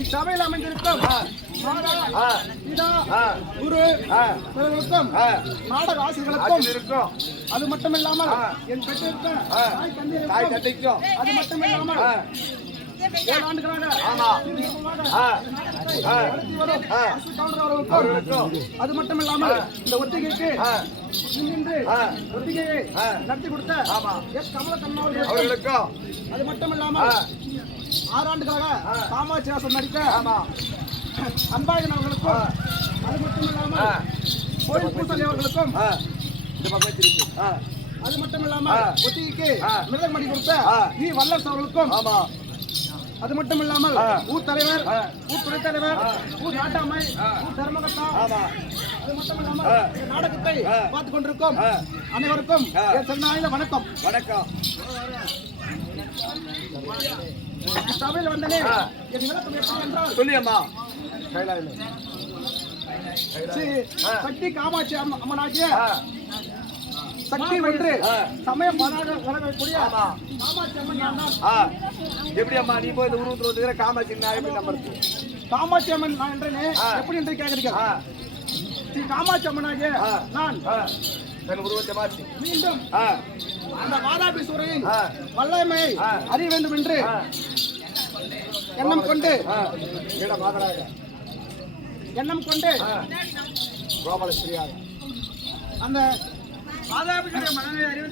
இச்சபையில் அமைந்திருக்கும் குரு நாடக ஆசிரியர்களுக்கும் அது மட்டுமில்லாமல் என் பெற்றிருக்கும் தாய் தந்தைக்கும் அது மட்டுமில்லாமல் 7 ஆண்டுகளாக அது மட்டுமில்லாமல் இந்த ஒத்திகைக்கு ஒத்திகையை நடத்தி கொடுத்த எஸ் கமலக்கண்ணா அவர்களுக்கும் அது மட்டுமில்லாமல் 6 ஆண்டுகளாக காமாட்சி வாசம் நடித்த அன்பாயகன் அவர்களுக்கும் அது மட்டுமில்லாமல் கோயில் பூசலி அவர்களுக்கும் அது மட்டுமில்லாமல் ஒத்திகைக்கு மிளகமடி கொடுத்த வி வல்லரசு அவர்களுக்கும் அது மட்டும் இல்லாமல் ஊர் தலைவர், ஊர் துணைத் தலைவர், ஊர் நாட்டாமை, ஊர் தர்மகர்த்தா, அது மட்டும் இல்லாமல் நாடகத்தை பார்த்துக் கொண்டிருக்கும் அனைவருக்கும் வணக்கம். வணக்கம். சபையில் வந்தனே என் விளக்கம் எப்படி என்றால் சொல்லியம்மா சக்தி காமாட்சி அம்மனாகிய சக்தி ஒன்று சமயம் வழங்கக்கூடிய காமாட்சி அம்மன். எப்படி அம்மா நீ போய் இந்த உருவத்தில் வந்துக்கிற காமாட்சி நான் எப்படி நம்புறது? காமாட்சி அம்மன் நான் என்றே எப்படி என்று கேட்கிறீங்க? ஸ்ரீ காமாட்சி அம்மனாகிய நான் உருவத்தை மாற்றி மீண்டும் அந்த வாதாபி சூரையின் வல்லமை அறிய வேண்டும் என்று எண்ணம் கொண்டு கோபாலஸ்ரீயாக அந்த மனதை அறிய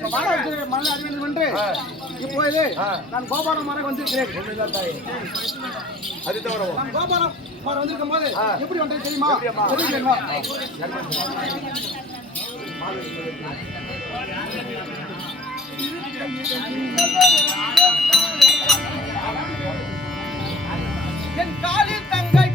வேண்டும் என்று இப்பொழுது நான் கோபாலமாக வந்திருக்கிறேன். நான் கோபாலமாக வந்திருக்கும் போது எப்படி வந்தது தெரியுமா? என் காலில் தங்கை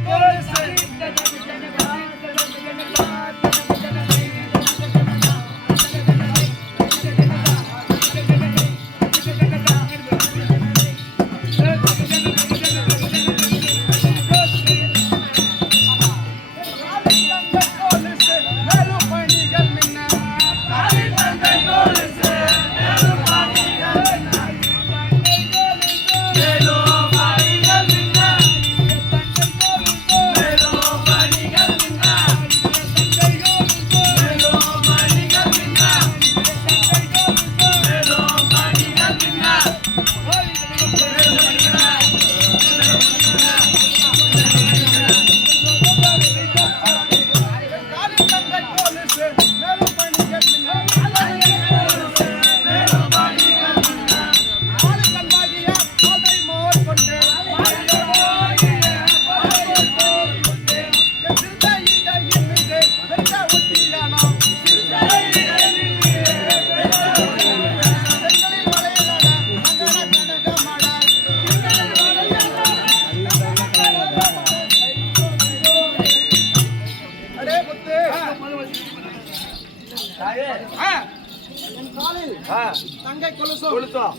தங்கை கொலுசும்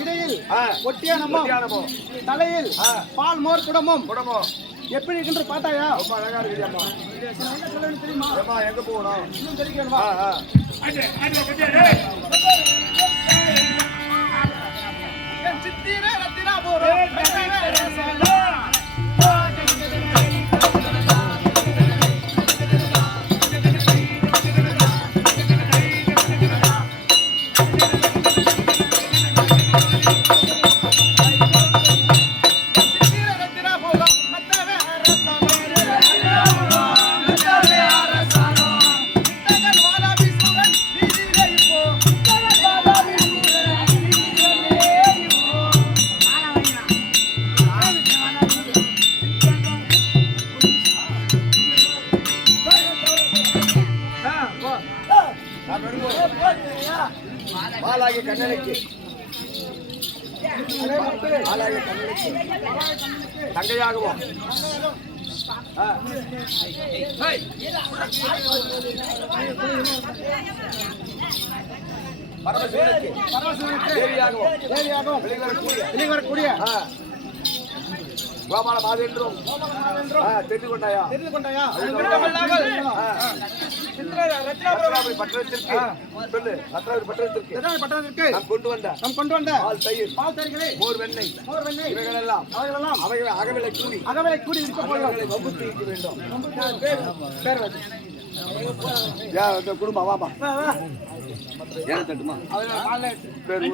இடையில் ஒட்டியானமும் தலையில் பால் மோர் குடமும் எப்படி இருக்குன்னு பார்த்தாயா? ரொம்ப அழகா இருக்குது அம்மா. என்ன சொல்லணும் தெரியுமா? அம்மா எங்க போகணும் இன்னும் தெரியுமா? சித்திர ரத்தினா போறோம். மாலாகிய கண்ணனுக்கு தங்கையாகவும் பரமசிவனுக்கு தேவியாகவும் வெளிவரக்கூடிய கோபால மாதென்றும் தெரிந்து கொண்டாயா பட்டணத்திற்கு நாம் கொண்டு வந்த பால் தயிர்களை மோர் வெண்ணெய் இவைகளெல்லாம் அவைகளை அகவிலை கூடி இருக்க வகுத்து இருக்க வேண்டும். குடும்பம் வாமா ஏன் தட்டுமா பேர்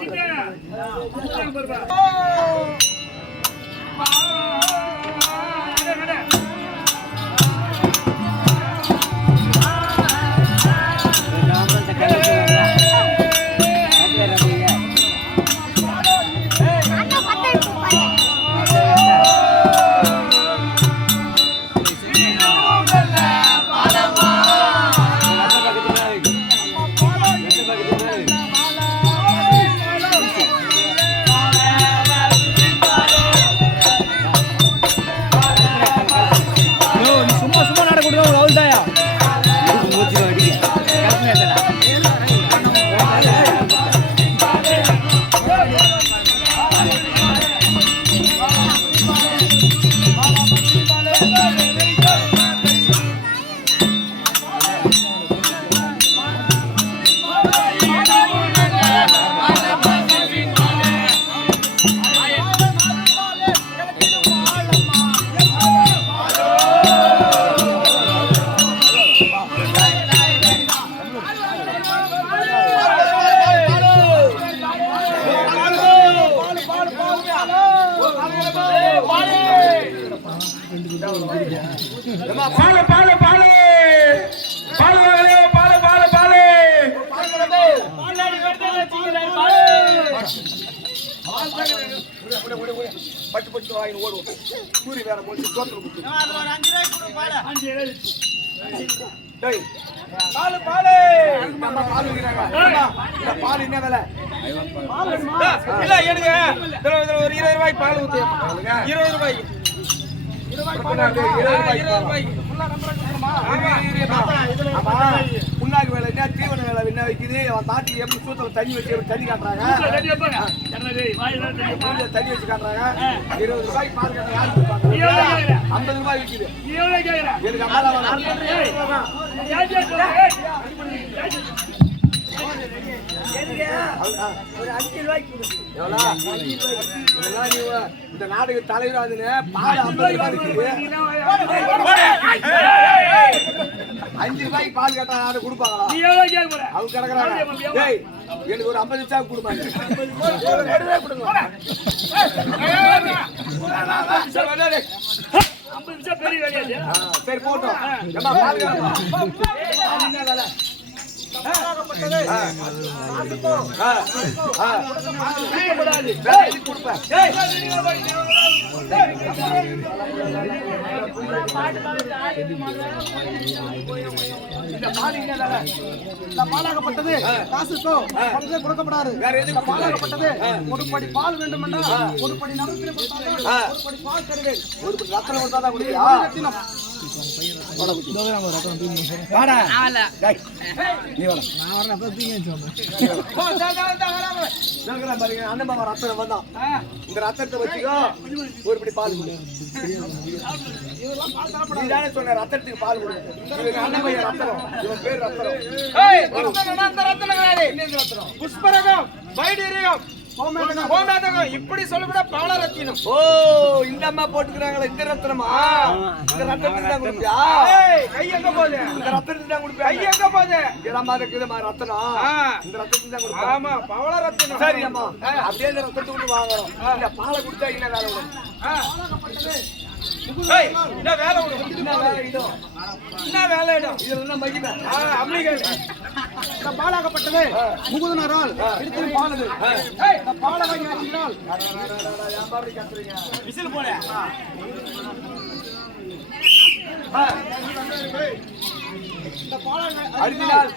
பட்டு பட்டு வாங்கி ஓடுவோம். கூறி வேற முடிச்சு தோற்று பால் என்ன விலை? இல்ல எடுங்க ஒரு 20 ரூபாய்க்கு பால் ஊத்தி 20 ரூபாய்க்கு புண்ணாக்கு வேலை என்ன தீவன வேலை என்ன வைக்குது அவன் தாட்டிக்கு எப்படி சூத்துல தண்ணி வச்சு தண்ணி காட்டுறாங்க தண்ணி வச்சு காட்டுறாங்க 20 ரூபாய்க்கு பால் கட்ட யாரு கொடுப்பாங்க 50 ரூபாய் விற்குது எனக்கு இந்த நாடுக்கு தலைவராதுன்னு பால் 50 ரூபாய் இருக்குது 5 ரூபாய்க்கு பால் கேட்டா யாரும் கொடுப்பாங்களா? அவங்க கிடக்குறாங்க. எனக்கு ஒரு 50 நிமிஷம் கொடுப்பாங்க. சரி போட்டோம். பாலாகப்பட்டது காசுக்கோ கொடுக்கப்படாது. பாலாகப்பட்டது ஒரு படி பால் வேண்டும் என்றால் ஒரு படி நகரத்தில் ஒரு படி பால் தருவேன். ஒரு படி ரத்தனம் கொடுத்தாதான் வாடா ஆவல டேய், நீ வாடா பாருங்க அண்ணன் மாமா ரத்தம் வந்தான் இந்த ரத்தத்தை வச்சுக்கோ ஒரு இப்படி பால் கொடு நீ தானே சொன்ன ரத்தத்துக்கு பால் கொடு இவன் அண்ணன் பையன் ரத்தம் இவன் பேர் ரத்தம் புஷ்பரகம் வைடீரியம் கோமேதகம் இப்படி சொல்லக்கூட பவளரத்தினம். ஓ இந்த அம்மா போட்டுக்கிறாங்களே இந்த ரத்தனமா இந்த ரத்தத்துக்கு தான் கொடுப்பியா கை எங்க போகுது? இந்த ரத்தத்துக்கு தான் கொடுப்பியா கை எங்க போகுது? இதமா இருக்குதுமா ரத்தனம் இந்த ரத்தத்துக்கு தான் கொடுப்பா ஆமா பவளரத்தினம். சரி அம்மா அப்படியே இந்த ரத்தத்தை கொண்டு வாங்குறோம் இந்த பாலை கொடுத்தா என்ன வேலை வரும் என்ன வேலை உனக்கு? என்ன வேலை இடம் என்ன வேலை இடம்? இதுல என்ன மகிமை அம்பிகள் இந்த பாலாகப்பட்டது முகுதனரால் இருக்கிற பாலது. இந்த பாலை வாங்கி வச்சினால் வியாபாரி கத்துறீங்க விசில் போட இந்த பாலை அடுத்த நாள்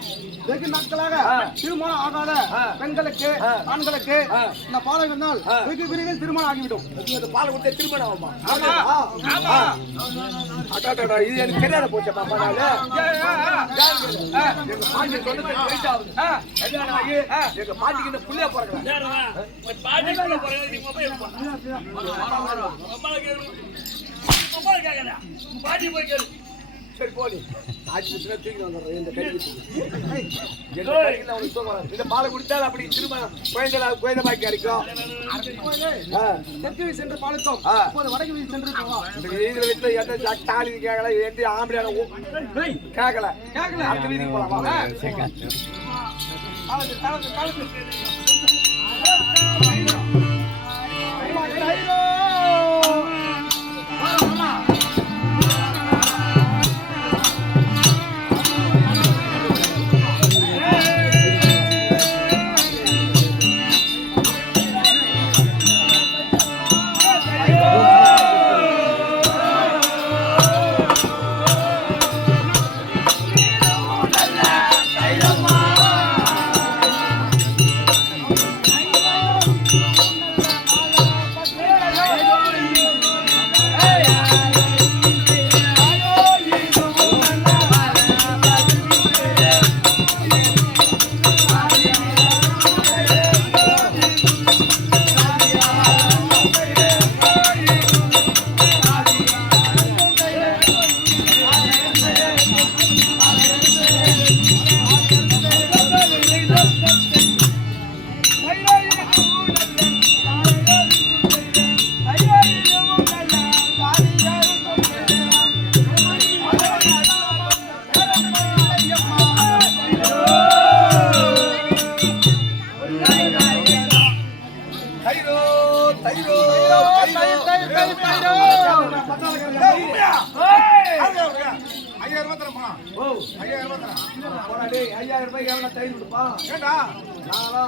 வெகு நாட்களாக திருமணம் ஆகாத பெண்களுக்கு ஆண்களுக்கு இந்த பாலை வந்தால் வெகு விரைவில் திருமணம் ஆகிவிடும். இந்த பாலை கொடுத்தா திருமணம் ஆகுமா ஆமா. அடாடா இது எனக்கு தெரியாத போச்சா பாப்பா நாளு எங்க பாட்டி தொண்ணூத்தி வயசு ஆகுது கல்யாணம் ஆகி எங்க பாட்டிக்கு இந்த புள்ளைய பிறக்கலாம் சரி போலி ஆட்சி வச்சுனா தூக்கி வந்துடுறேன் இந்த கை இந்த பாலை குடித்தால் அப்படி திருமணம் குழந்தை பாக்கி அடிக்கும் தெற்கு வீதி சென்று பாலுக்கும் இப்போது வடக்கு வீதி சென்று போவோம். இந்த வீதியில வச்சு எந்த தாலி கேட்கல எந்த ஆம்பளையான கேட்கல அடுத்த வீதிக்கு போலாமா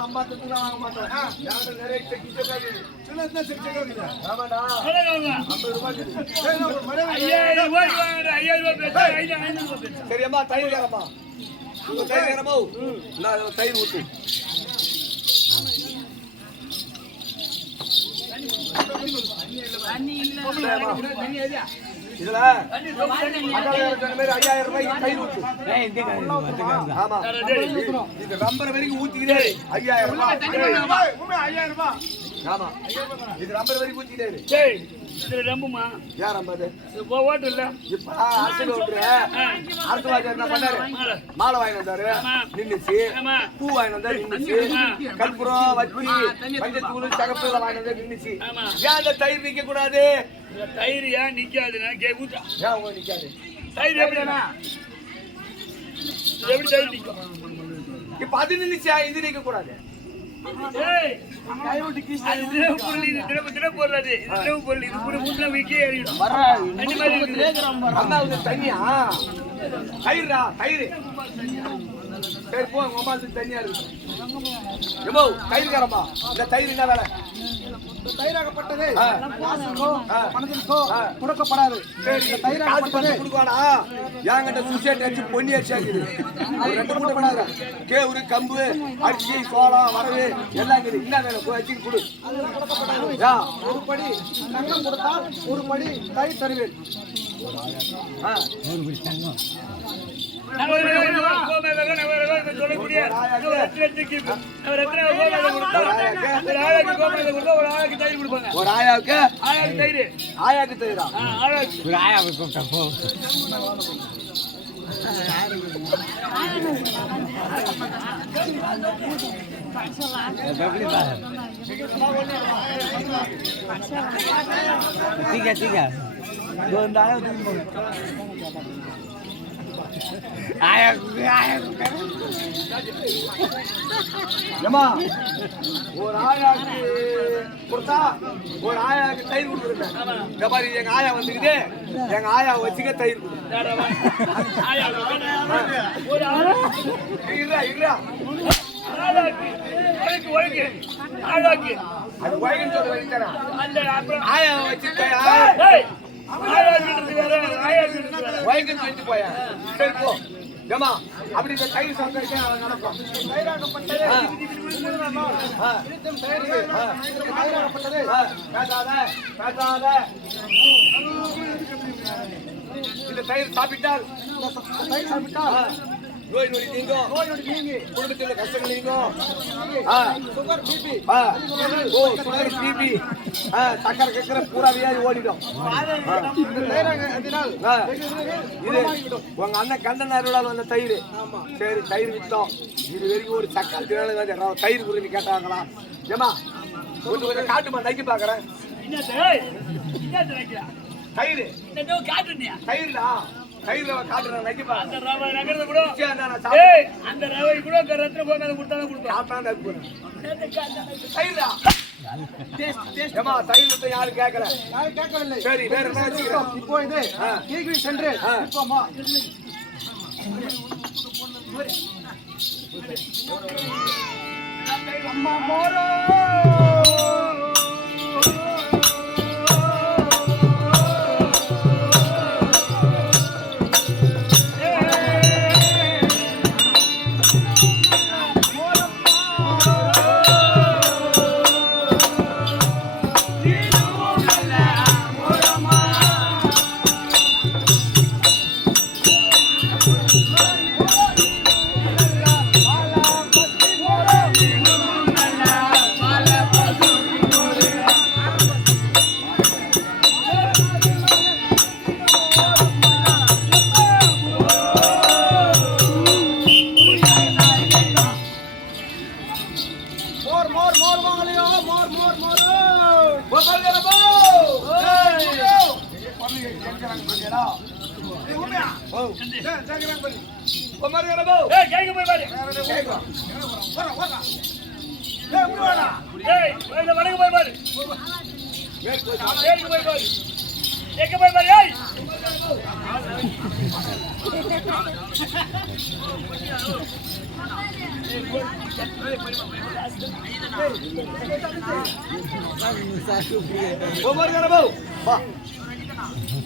அம்மா தட்டு தான் வாங்க மாட்டேன் நிறைய சரி அம்மா தயிர் கேரம்மா தயிர் கேரமோ நான் தயிர் ஊத்து இதுல 5000 ரூபாய்க்கு தயிர் ஊத்து ஆமா இது ரம்பர் வரைக்கும் ஊத்திக்கிட்டே 5000 ரூபாய் 5000 ரூபாய். ஆமா இது ரம்பர் வரைக்கும் ஊத்திக்கிட்டே டேய் இது ரம்புமா யார் ரம்பது இப்போ ஓட்டு இல்ல இப்ப அரசு ஓட்டுற அரசுவாஜர் என்ன பண்ணாரு மாலை வாங்கி வந்தாரு நின்னுச்சு பூ வாங்கி வந்தாரு நின்னுச்சு கற்பூரம் வச்சி பஞ்சத்தூள் சகப்பு வாங்கி வந்தாரு நின்னுச்சு ஏன் அந்த தயிர் நிக்க கூடாது தயிர் ஏன் நிக்காதுன்னா கேக்குதா ஏன் உங்க நிக்காது தயிர் எப்படினா எப்படி தயிர் நிக்கும் இப்ப அது நின்னுச்சா இது நிக்க கூடாது ஏய் அது திரவ பொருள் இது திரவ பொருள் அது இது திரவ பொருள் இது கூட முன்ன வைக்கே ஏறிடும் அண்ணி மாதிரி இருக்குது அம்மா இது தண்ணியா தயிர்டா தயிர் சரி போ உங்க அம்மா தண்ணியா இருக்கு எம்மோ தயிர் காரம்மா இந்த தயிர் என்ன வேலை தயிராகப்பட்டது காசுக்கோ பணத்திற்கோ கொடுக்கப்படாது. இந்த காசு தயிராகப்பட்டது பணம் கொடுக்குவாடா என்கிட்ட சுசேட் அடிச்சு பொன்னி அடிச்சாக்குது அது ரெண்டு கொடுக்கப்படாது. கேவுரு கம்பு அரிசி சோளம் வரவு எல்லாம் இருக்குது. என்ன வேணும் வச்சு கொடு. அதெல்லாம் கொடுக்கப்படாது. ஒரு படி தங்கம் கொடுத்தால் ஒரு படி தயிர் தருவேன். ஒரு ஆயாவுக்கு ஆயாக்கு தயிரா ஏமா ஒரு ஆயாக்கு கொடுத்தா ஒரு ஆயாக்கு தயிர் கொடுத்துருக்கேன். இந்த மாதிரி எங்க ஆயா வந்துக்கிட்டு எங்க ஆயா வச்சுக்க தயிர் கொடு. அது வயலுன்னு சொல்ல வைக்கிறேன். ஆயா வச்சு வயலுன்னு சொல்லிட்டு போயா. சரி போ ஏமா அப்படி இந்த தயிர் சங்கரிக்க நடக்கும். தயிராகப்பட்டது தயிராகப்பட்டது பேசாத பேசாத. இந்த தயிர் சாப்பிட்டால் தயிர் சாப்பிட்டால் நோய் நொடி நீங்கும். நோய் நொடி நீங்கி குடும்பத்தில் கஷ்டங்கள் நீங்கும். சுகர் பிபி சுகர் பிபி சக்கரை கக்கரை பூரா வியாதி ஓடிடும். இது உங்க அண்ணன் கண்டன் அருளால் வந்த தயிர். சரி தயிர் வித்தோம். இது வரைக்கும் ஒரு சக்கரை தயிர் குருவி கேட்டாங்களா? ஏமா கொஞ்சம் கொஞ்சம் காட்டுமா நக்கி பாக்குறேன். தயிர் தயிர்டா தயிர் காட்டுறேன் நக்கி பாக்குறேன். யாரும் கேட்கல. சரி வேற என்ன வச்சுக்கிறோம்? இப்போ இது கீழ்கிழி சென்று இப்போமா அம்மா மோரோ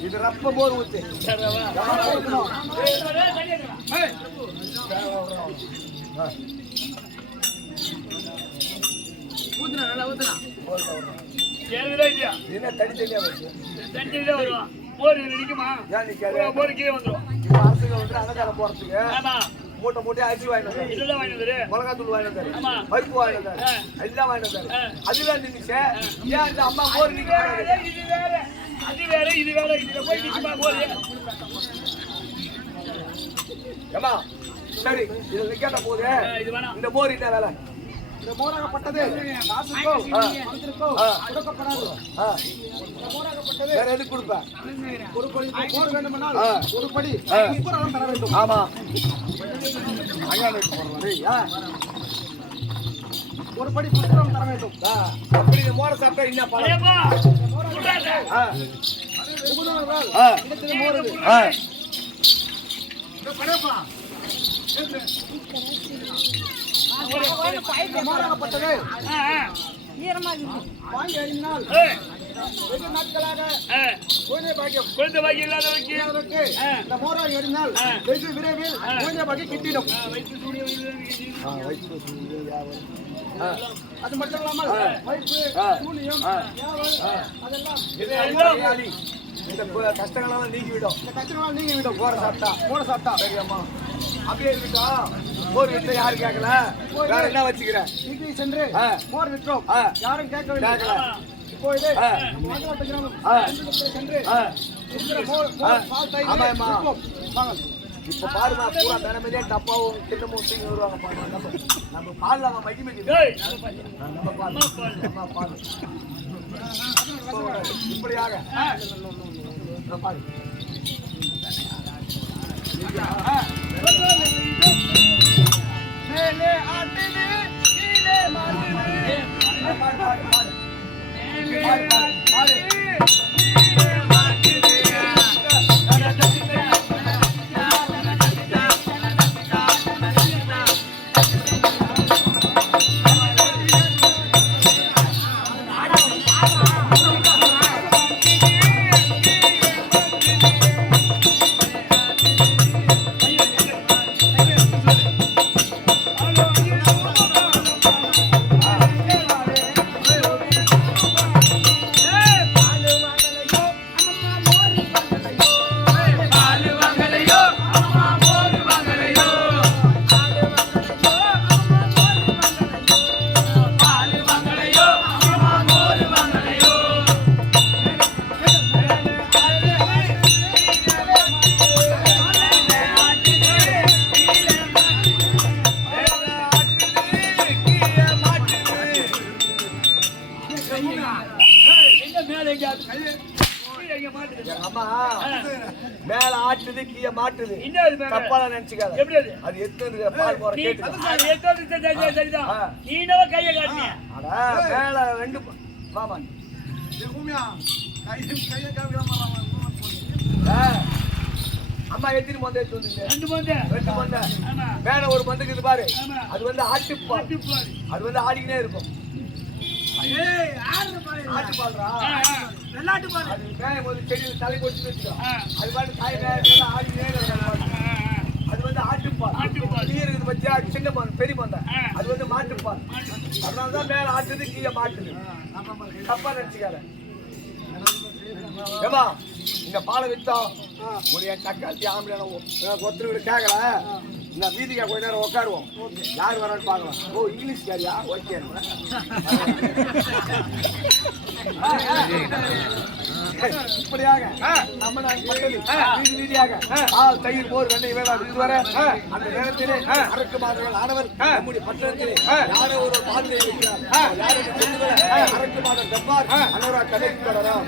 இது ரப்ப போர் ஊத்து. என்ன தனி தனியா வருது? அலங்காரம் போறதுக்கு மூட்டை மூட்டை அரிசி வாங்கிட்டு மிளகாத்தூள் வாங்கிட்டு பருப்பு வாங்கிட்டு எல்லாம் வாங்கிட்டு அதுதான் நின்றுச்சு. ஏன் இந்த அம்மா போர் நிக்க ஏமா சரி இது நிக்காட்ட போகுது. இந்த போர் என்ன வேலை? இந்த மோராகப்பட்டது காசுக்கோ பணத்திற்கோ கொடுக்கப்படாது. வேற எதுக்கு கொடுப்பேன்? ஒரு படி போர் வேண்டுமானால் ஒரு படி உப்புரம் தர வேண்டும். ஆமா ஒரு படி புஷ்பம் தர வேண்டும். அப்படி இந்த மோரை சாப்பிட்டா என்ன பழம்? மோராகப்பட்டது வாங்கி அறிந்தால் ஏய், வெகு நாட்களாக ஆ, குழந்தை பாக்கியம் குழந்தை பாக்கி இல்லாதவனுக்கு இல்லாதவருக்கு இந்த மோராகி அறிந்தால் வெகு விரைவில் குழந்தை பாக்கியம் கிட்டிடும். வயிற்று சூடிய அது மட்டும் இல்லாமல் வயிற்று சூனியம் யாவல் அதெல்லாம் இது அறிவாளி. இந்த கஷ்டங்களெல்லாம் நீங்கிவிடும். இந்த கஷ்டங்களால் நீங்கி விடும். மோர சாப்பிட்டா மோர சாப்பிட்டா சரியாம்மா அப்படியே இருக்கட்டும். மோர் வீட்டுல யாரு கேட்கல, வேற என்ன வச்சுக்கிறேன்? வீட்டில் சென்று மோர் விற்றோம். யாரும் கேட்கவில்லை. கேட்கல. இப்பொழுது மங்களாட்டு கிராமம் சென்று இருக்கிற மோர் பால் தயிர் ஆமாம்மா. விற்போம். வாங்க. இப்ப பாருமா, பூரா தினமேலே டப்பாவும் கிண்ணமும் தூக்கி வருவாங்க. நம்ம பால்ல அவன் மகிமை ஏய், நம்ம பால் நம்ம பால் இப்படியாக நம்ம பால் மேலே ஆட்டுது கீழே மாட்டுது. பால் பால் பால் பால் பால் எங்க மேல எங்க கீழே எங்க மாட்டுது? எங்க அம்மா மேல ஆட்டுது கீழே மாட்டுது. என்ன அது மேல? தப்பால நினைச்சுக்காத. எப்படி அது? அது எத்தனை பால் போற கேட்டுக்க. அது ஏத்தோடு சரிதான். நீ என்னவோ கையை காட்டினியா? அட மேல ரெண்டு மாமா அம்மா எத்தனை மொந்த எடுத்து வந்தீங்க? ரெண்டு மொந்த. ரெண்டு மொந்த. ஆமா. மேல ஒரு மந்துக்கு இது பாரு. ஆமா. அது வந்து ஆட்டுப்பால். ஆட்டுப்பால். அது வந்து ஆடிக்கினே இருக்கும். ஆட்டுப்பால்ரா. வெள்ளாட்டுப்பால். அது மேய போது செடியில தலை போட்டு வச்சுக்கோ. ஆ. அது பாட்டு காய் நேரத்துல ஆடிக்கினே இருக்கும். அது வந்து ஆட்டுப்பால். ஆட்டுப்பால். நீ இருக்குது பத்தியா, சின்ன மந்தை பெரிய மந்தை. ஆ. அது வந்து மாட்டுப்பால். அதனாலதான் மேல ஆட்டுது கீழே மாட்டுது. தப்பா நினைச்சுக்காத. ஏமா இந்த பாலை வித்தோம் ஒரு என் தக்காளி ஆம்பளை ஒருத்தர் கேட்கல. இந்த வீதிக்கா கொஞ்ச நேரம் உட்காருவோம். யார் வரான்னு பார்க்கலாம். ஓ இங்கிலீஷ் காரியா? ஓகே. இப்படியாக நம்ம வீதி வீதியாக பால் தயிர் மோர் வெண்ணெய் வேளாண் இதுவரை அந்த நேரத்திலே அரக்கு மாதர்கள் ஆனவர் நம்முடைய பட்டணத்திலே யாரோ ஒரு பால் இருக்கிறார். அரக்கு மாதர் ஜப்பார் அனோரா கதை தொடரும்.